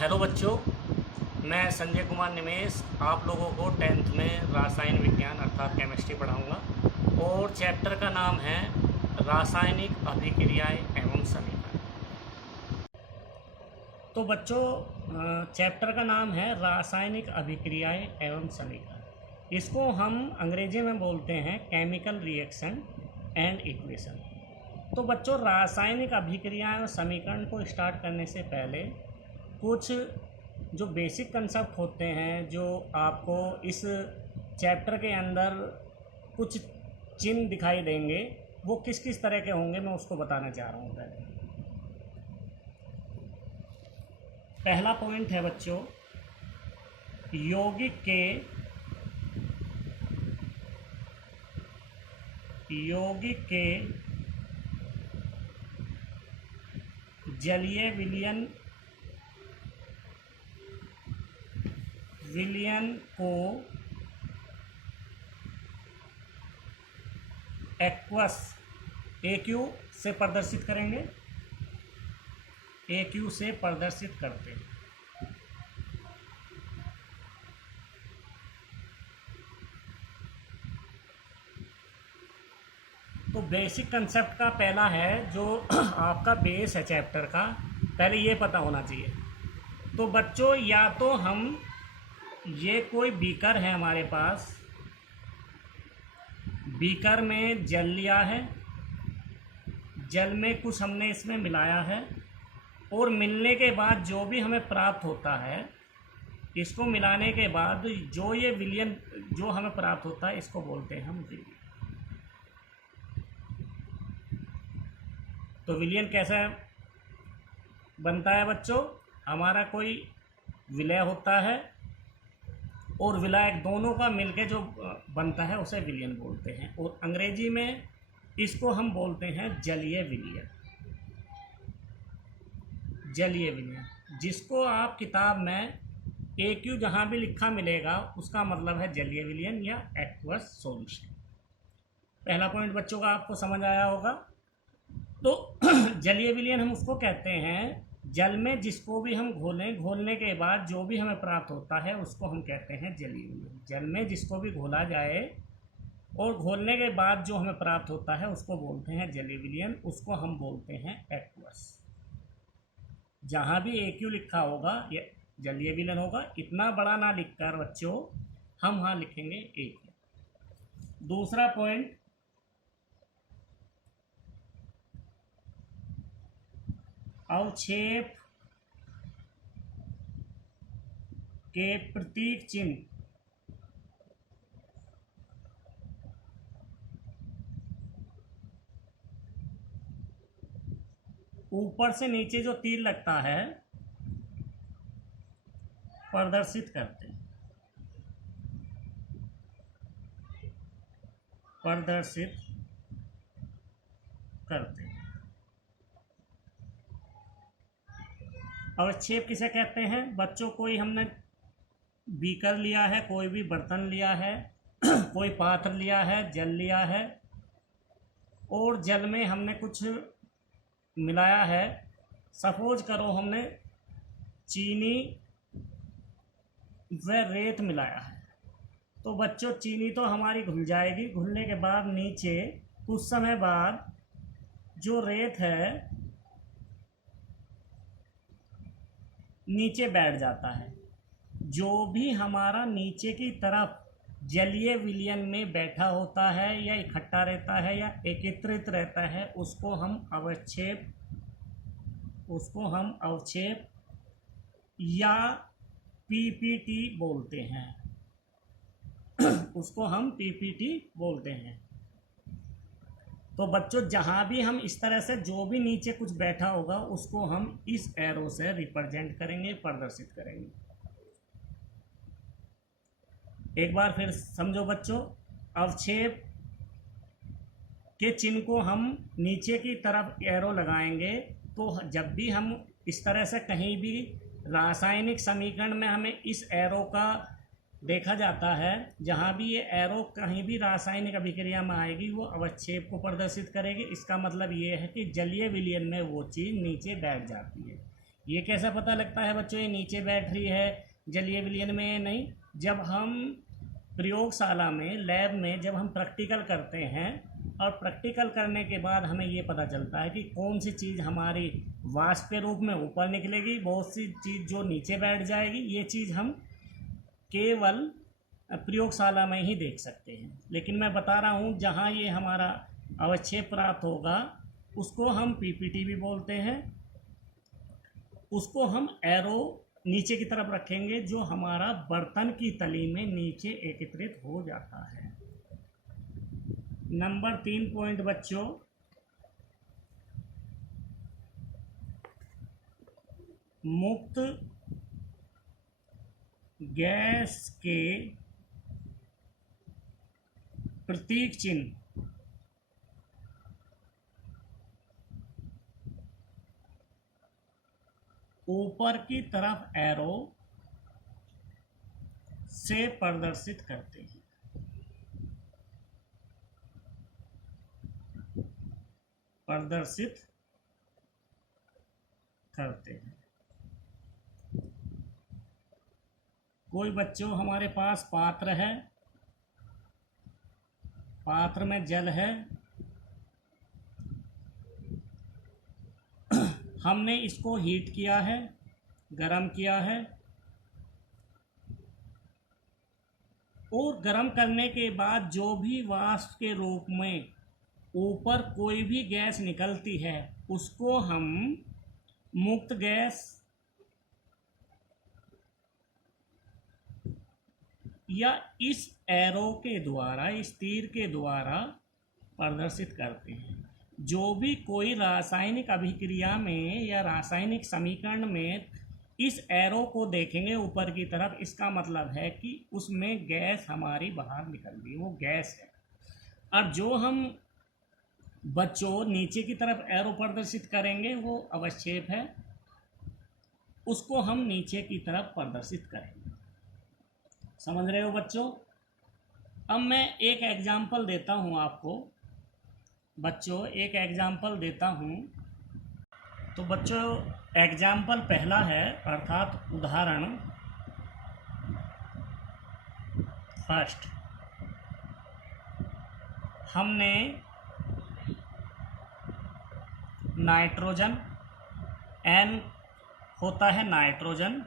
Hello बच्चों, मैं संजय कुमार निमेश आप लोगों को 10th में रासायन विज्ञान अर्थात केमिस्ट्री पढ़ाऊंगा और चैप्टर का नाम है रासायनिक अभिक्रियाएं एवं समीकरण। तो बच्चों, चैप्टर का नाम है रासायनिक अभिक्रियाएं एवं समीकरण। इसको हम अंग्रेजी में बोलते हैं केमिकल रिएक्शन एंड इक्वेशन। तो बच्चों, रासायनिक अभिक्रियाएं और समीकरण को स्टार्ट करने से पहले कुछ जो बेसिक कंसेप्ट होते हैं जो आपको इस चैप्टर के अंदर कुछ चिन्ह दिखाई देंगे, वो किस किस तरह के होंगे मैं उसको बताना चाह रहा हूँ। पहला पॉइंट है बच्चों, यौगिक के जलीय विलयन को एक्वस AQ से प्रदर्शित करेंगे, AQ से प्रदर्शित करते हैं। तो बेसिक कंसेप्ट का पहला है जो आपका बेस है चैप्टर का, पहले ये पता होना चाहिए। तो बच्चों, या तो हम ये कोई बीकर है हमारे पास, बीकर में जल लिया है, जल में कुछ हमने इसमें मिलाया है और मिलने के बाद जो भी हमें प्राप्त होता है, इसको मिलाने के बाद जो ये विलयन जो हमें प्राप्त होता है इसको बोलते हैं हम विलयन। तो विलयन कैसा बनता है बच्चों? हमारा कोई विलय होता है और विलायक दोनों का मिलके जो बनता है उसे विलयन बोलते हैं, और अंग्रेजी में इसको हम बोलते हैं जलीय विलयन। जलीय विलयन, जिसको आप किताब में AQ जहाँ भी लिखा मिलेगा उसका मतलब है जलीय विलयन या एक्वस सॉल्यूशन। पहला पॉइंट बच्चों का आपको समझ आया होगा। तो जलीय विलयन हम उसको कहते हैं, जल में जिसको भी हम घोलने के बाद जो भी हमें प्राप्त होता है उसको हम कहते हैं जलीय विलयन। जल में जिसको भी घोला जाए और घोलने के बाद जो हमें प्राप्त होता है उसको बोलते हैं जलीय विलयन, उसको हम बोलते हैं एक्वस। जहाँ भी AQ लिखा होगा ये जलीय विलयन होगा। इतना बड़ा ना लिखकर बच्चों हम वहाँ लिखेंगे AQ। दूसरा पॉइंट, अवक्षेप के प्रतीक चिन्ह ऊपर से नीचे जो तीर लगता है प्रदर्शित करते हैं, अवक्षेप किसे कहते हैं बच्चों? कोई हमने बीकर लिया है, कोई भी बर्तन लिया है कोई पात्र लिया है, जल लिया है और जल में हमने कुछ मिलाया है। सपोज करो हमने चीनी व रेत मिलाया है, तो बच्चों चीनी तो हमारी घुल जाएगी, घुलने के बाद नीचे कुछ समय बाद जो रेत है नीचे बैठ जाता है। जो भी हमारा नीचे की तरफ जलीय विलयन में बैठा होता है या इकट्ठा रहता है या एकत्रित रहता है उसको हम अवक्षेप या PPT बोलते हैं उसको हम PPT बोलते हैं। तो बच्चों, जहाँ भी हम इस तरह से जो भी नीचे कुछ बैठा होगा उसको हम इस एरो से रिप्रेजेंट करेंगे, प्रदर्शित करेंगे। एक बार फिर समझो बच्चों, अवक्षेप के चिन्ह को हम नीचे की तरफ एरो लगाएंगे तो जब भी हम इस तरह से कहीं भी रासायनिक समीकरण में हमें इस एरो का देखा जाता है, जहाँ भी ये एरो कहीं भी रासायनिक अभिक्रिया में आएगी वो अवक्षेप को प्रदर्शित करेगी। इसका मतलब ये है कि जलीय विलयन में वो चीज़ नीचे बैठ जाती है। ये कैसा पता लगता है बच्चों, ये नीचे बैठ रही है जलीय विलयन में? नहीं, जब हम प्रयोगशाला में, लैब में जब हम प्रैक्टिकल करते हैं और प्रैक्टिकल करने के बाद हमें ये पता चलता है कि कौन सी चीज़ हमारी वाष्प के रूप में ऊपर निकलेगी, बहुत सी चीज़ जो नीचे बैठ जाएगी। ये चीज़ हम केवल प्रयोगशाला में ही देख सकते हैं। लेकिन मैं बता रहा हूँ जहाँ ये हमारा अवक्षेप प्राप्त होगा उसको हम पीपीटी भी बोलते हैं। उसको हम एरो नीचे की तरफ रखेंगे जो हमारा बर्तन की तली में नीचे एकत्रित हो जाता है। नंबर 3 पॉइंट बच्चों, मुक्त गैस के प्रतीक चिन्ह ऊपर की तरफ एरो से प्रदर्शित करते हैं। कोई बच्चों हमारे पास पात्र है, पात्र में जल है, हमने इसको हीट किया है, गरम किया है, और गरम करने के बाद जो भी वाष्प के रूप में ऊपर कोई भी गैस निकलती है उसको हम मुक्त गैस या इस एरो के द्वारा, इस तीर के द्वारा प्रदर्शित करते हैं। जो भी कोई रासायनिक अभिक्रिया में या रासायनिक समीकरण में इस एरो को देखेंगे ऊपर की तरफ, इसका मतलब है कि उसमें गैस हमारी बाहर निकल रही है, वो गैस है। और जो हम बच्चों नीचे की तरफ एरो प्रदर्शित करेंगे वो अवक्षेप है, उसको हम नीचे की तरफ प्रदर्शित करेंगे। समझ रहे हो बच्चों? अब मैं एक एग्जाम्पल देता हूँ आपको बच्चों, एक एग्जाम्पल देता हूँ। तो बच्चों एग्जाम्पल पहला है, अर्थात उदाहरण फर्स्ट। हमने नाइट्रोजन, N होता है नाइट्रोजन,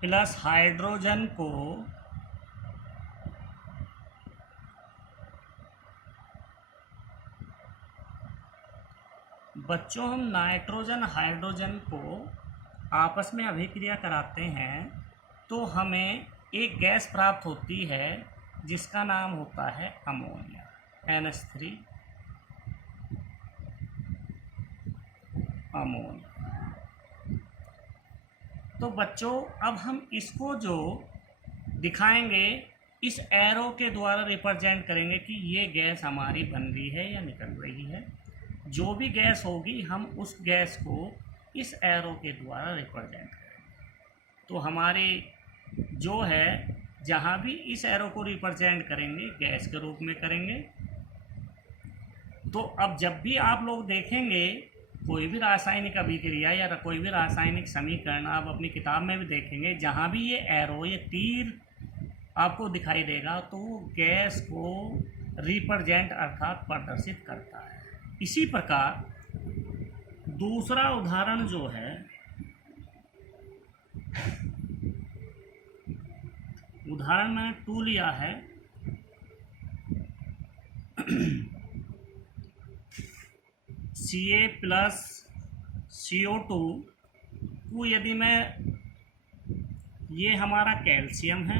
प्लस हाइड्रोजन को बच्चों हम नाइट्रोजन हाइड्रोजन को आपस में अभिक्रिया कराते हैं तो हमें एक गैस प्राप्त होती है जिसका नाम होता है अमोनिया, NH3 अमोनिया। तो बच्चों अब हम इसको जो दिखाएंगे इस एरो के द्वारा रिप्रेजेंट करेंगे कि ये गैस हमारी बन रही है या निकल रही है। जो भी गैस होगी हम उस गैस को इस एरो के द्वारा रिप्रेजेंट करेंगे। तो हमारे जो है जहाँ भी इस एरो को रिप्रेजेंट करेंगे गैस के रूप में करेंगे। तो अब जब भी आप लोग देखेंगे कोई भी रासायनिक अभिक्रिया या कोई भी रासायनिक समीकरण, आप अपनी किताब में भी देखेंगे जहाँ भी ये एरो, ये तीर आपको दिखाई देगा तो वो गैस को रिप्रेजेंट अर्थात प्रदर्शित करता है। इसी प्रकार दूसरा उदाहरण जो है, उदाहरण मैंने 2 लिया है। Ca प्लस CO2 को यदि मैं, ये हमारा कैल्शियम है,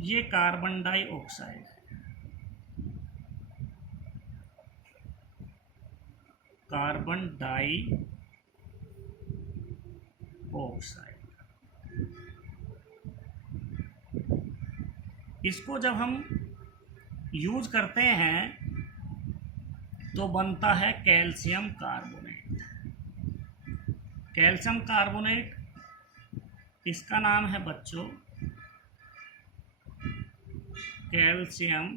ये कार्बन डाइऑक्साइड है, कार्बन डाइऑक्साइड। इसको जब हम यूज करते हैं तो बनता है कैल्शियम कार्बोनेट। कैल्शियम कार्बोनेट, इसका नाम है बच्चों कैल्शियम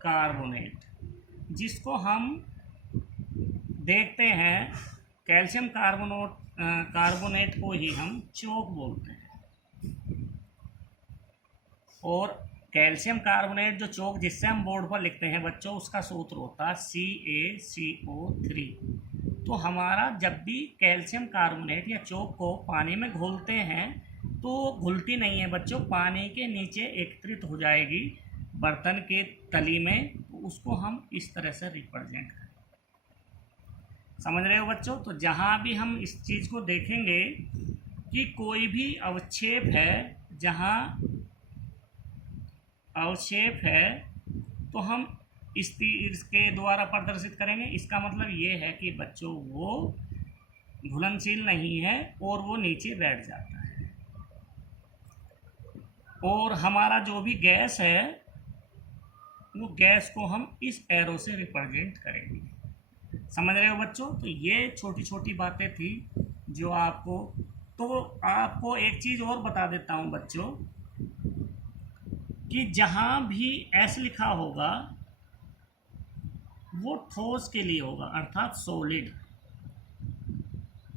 कार्बोनेट, जिसको हम देखते हैं कैल्शियम कार्बोनेट को ही हम चोक बोलते हैं। और कैल्शियम कार्बोनेट जो चोक जिससे हम बोर्ड पर लिखते हैं बच्चों, उसका सूत्र होता है CaCO3। तो हमारा जब भी कैल्शियम कार्बोनेट या चोक को पानी में घोलते हैं तो घुलती नहीं है बच्चों, पानी के नीचे एकत्रित हो जाएगी बर्तन के तली में। तो उसको हम इस तरह से रिप्रेजेंट करें। समझ रहे हो बच्चों? तो जहाँ भी हम इस चीज़ को देखेंगे कि कोई भी अवक्षेप है, जहाँ अवक्षेप है तो हम इसके द्वारा प्रदर्शित करेंगे। इसका मतलब ये है कि बच्चों वो घुलनशील नहीं है और वो नीचे बैठ जाता है। और हमारा जो भी गैस है वो गैस को हम इस एरो से रिप्रेजेंट करेंगे। समझ रहे हो बच्चों? तो ये छोटी छोटी बातें थी जो आपको एक चीज़ और बता देता हूँ बच्चों कि जहाँ भी S लिखा होगा वो ठोस के लिए होगा, अर्थात सॉलिड।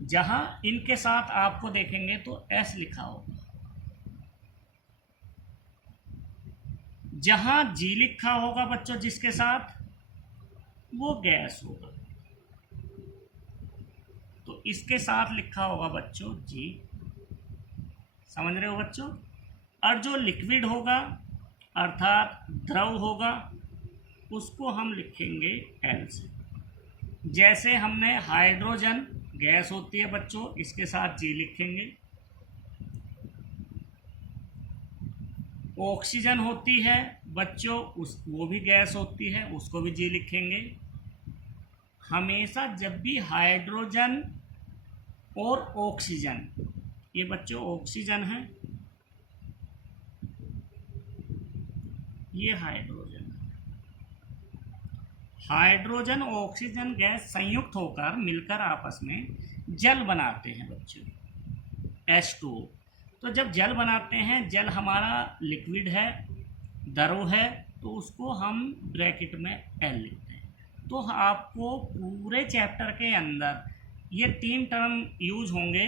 जहाँ इनके साथ आपको देखेंगे तो S लिखा होगा। जहाँ G लिखा होगा बच्चों जिसके साथ, वो गैस होगा। तो इसके साथ लिखा होगा बच्चों G। समझ रहे हो बच्चों? और जो लिक्विड होगा अर्थात द्रव होगा उसको हम लिखेंगे L से। जैसे हमने हाइड्रोजन गैस होती है बच्चों, इसके साथ G लिखेंगे। ऑक्सीजन होती है बच्चों, वो भी गैस होती है, उसको भी G लिखेंगे। हमेशा जब भी हाइड्रोजन और ऑक्सीजन, ये बच्चों ऑक्सीजन है, ये हाइड्रोजन है। हाइड्रोजन और ऑक्सीजन गैस संयुक्त होकर मिलकर आपस में जल बनाते हैं बच्चों, H2O। तो जब जल बनाते हैं, जल हमारा लिक्विड है, द्रव है, तो उसको हम ब्रैकेट में L लिखते हैं। तो आपको पूरे चैप्टर के अंदर ये 3 टर्म यूज होंगे।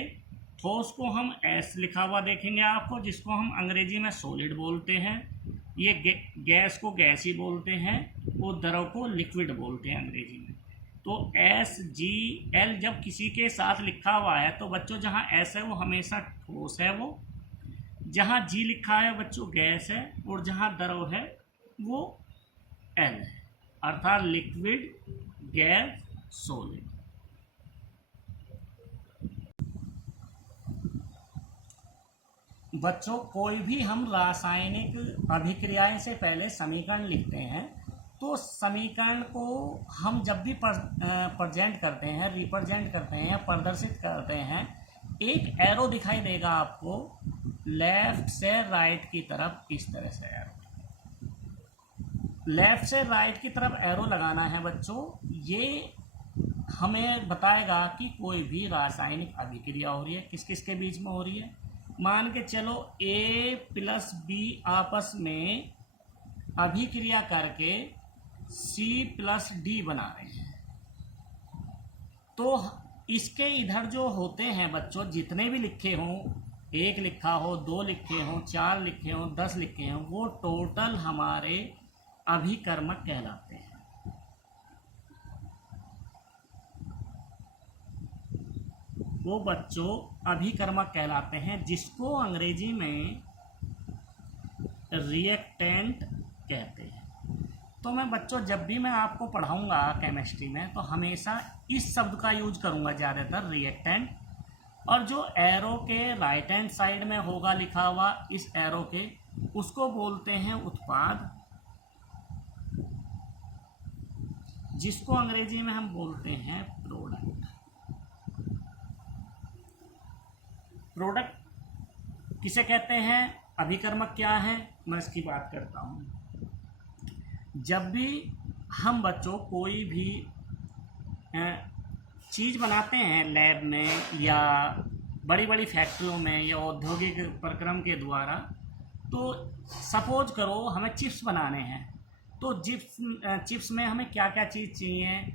ठोस को हम S लिखा हुआ देखेंगे आपको, जिसको हम अंग्रेजी में सॉलिड बोलते हैं। ये गैस को गैस ही बोलते हैं और द्रव को लिक्विड बोलते हैं अंग्रेजी में। तो SgL जब किसी के साथ लिखा हुआ है तो बच्चों जहाँ S है वो हमेशा ठोस है, वो जहाँ G लिखा है बच्चों गैस है, और जहाँ द्रव है वो L है, अर्थात लिक्विड, गैस, सॉलिड। बच्चों कोई भी हम रासायनिक अभिक्रियाएं से पहले समीकरण लिखते हैं, तो समीकरण को हम जब भी प्रेजेंट करते हैं, रिप्रेजेंट करते हैं या प्रदर्शित करते हैं, एक एरो दिखाई देगा आपको लेफ्ट से राइट की तरफ। इस तरह से एरो लेफ्ट से राइट की तरफ एरो लगाना है बच्चों। ये हमें बताएगा कि कोई भी रासायनिक अभिक्रिया हो रही है, किस किस के बीच में हो रही है। मान के चलो A+B आपस में अभिक्रिया करके C+D बना रहे हैं। तो इसके इधर जो होते हैं बच्चों, जितने भी लिखे हों, 1 लिखा हो, 2 लिखे हों, 4 लिखे हों, 10 लिखे हों, वो टोटल हमारे अभिकर्मक कहलाते हैं। वो बच्चों अभिकर्मक कहलाते हैं, जिसको अंग्रेजी में रिएक्टेंट कहते हैं। तो मैं बच्चों जब भी मैं आपको पढ़ाऊंगा केमिस्ट्री में तो हमेशा इस शब्द का यूज करूंगा ज़्यादातर, रिएक्टेंट। और जो एरो के राइट हैंड साइड में होगा लिखा हुआ इस एरो के, उसको बोलते हैं उत्पाद, जिसको अंग्रेजी में हम बोलते हैं प्रोडक्ट। प्रोडक्ट किसे कहते हैं, अभिकर्मक क्या है, मैं इसकी बात करता हूँ। जब भी हम बच्चों कोई भी चीज़ बनाते हैं लैब में या बड़ी बड़ी फैक्ट्रियों में या औद्योगिक प्रक्रम के द्वारा, तो सपोज करो हमें चिप्स बनाने हैं, तो चिप्स में हमें क्या क्या चीज़ चाहिए?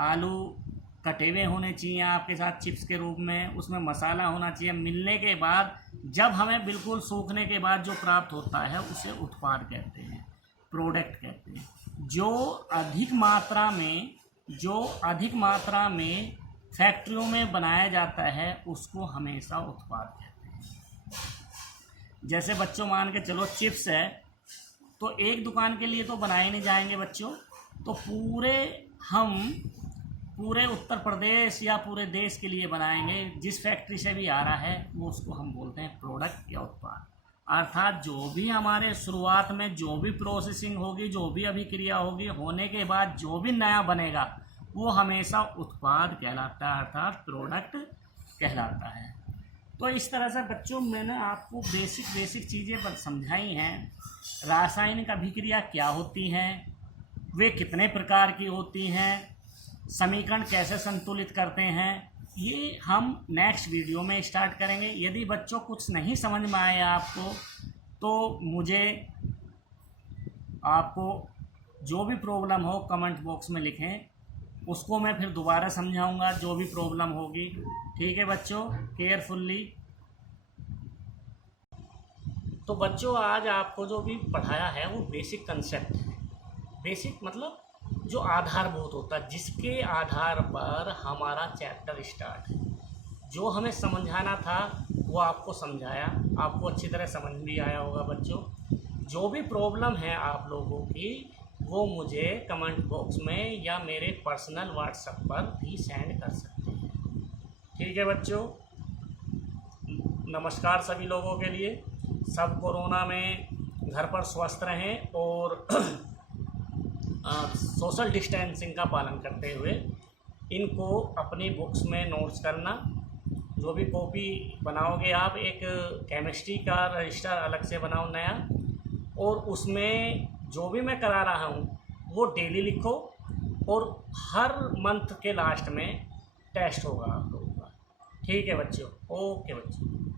आलू कटे हुए होने चाहिए आपके साथ चिप्स के रूप में, उसमें मसाला होना चाहिए। मिलने के बाद जब हमें बिल्कुल सूखने के बाद जो प्राप्त होता है उसे उत्पाद कहते हैं, प्रोडक्ट कहते हैं। जो अधिक मात्रा में फैक्ट्रियों में बनाया जाता है उसको हमेशा उत्पाद कहते हैं। जैसे बच्चों मान के चलो चिप्स है, तो एक दुकान के लिए तो बनाए नहीं जाएंगे बच्चों, तो पूरे उत्तर प्रदेश या पूरे देश के लिए बनाएंगे। जिस फैक्ट्री से भी आ रहा है वो उसको हम बोलते हैं प्रोडक्ट या उत्पाद। अर्थात जो भी हमारे शुरुआत में जो भी प्रोसेसिंग होगी, जो भी अभिक्रिया होगी, होने के बाद जो भी नया बनेगा वो हमेशा उत्पाद कहलाता है, अर्थात प्रोडक्ट कहलाता है। तो इस तरह से बच्चों मैंने आपको बेसिक चीज़ें समझाई हैं। रासायनिक अभिक्रिया क्या होती हैं, वे कितने प्रकार की होती हैं, समीकरण कैसे संतुलित करते हैं, ये हम नेक्स्ट वीडियो में स्टार्ट करेंगे। यदि बच्चों कुछ नहीं समझ में आए आपको, तो मुझे आपको जो भी प्रॉब्लम हो कमेंट बॉक्स में लिखें, उसको मैं फिर दोबारा समझाऊंगा जो भी प्रॉब्लम होगी। ठीक है बच्चों, केयरफुल्ली। तो बच्चों आज आपको जो भी पढ़ाया है वो बेसिक कंसेप्ट है। बेसिक मतलब जो आधारभूत होता है, जिसके आधार पर हमारा चैप्टर स्टार्ट है। जो हमें समझाना था वो आपको समझाया, आपको अच्छी तरह समझ भी आया होगा बच्चों। जो भी प्रॉब्लम है आप लोगों की वो मुझे कमेंट बॉक्स में या मेरे पर्सनल व्हाट्सएप पर भी सेंड कर सकते हैं। ठीक है बच्चों, नमस्कार सभी लोगों के लिए। सब कोरोना में घर पर स्वस्थ रहें और सोशल डिस्टेंसिंग का पालन करते हुए इनको अपनी बुक्स में नोट्स करना। जो भी कॉपी बनाओगे आप, एक केमिस्ट्री का रजिस्टर अलग से बनाओ नया, और उसमें जो भी मैं करा रहा हूँ वो डेली लिखो, और हर मंथ के लास्ट में टेस्ट होगा आप लोगों का। ठीक है बच्चों, ओके बच्चों।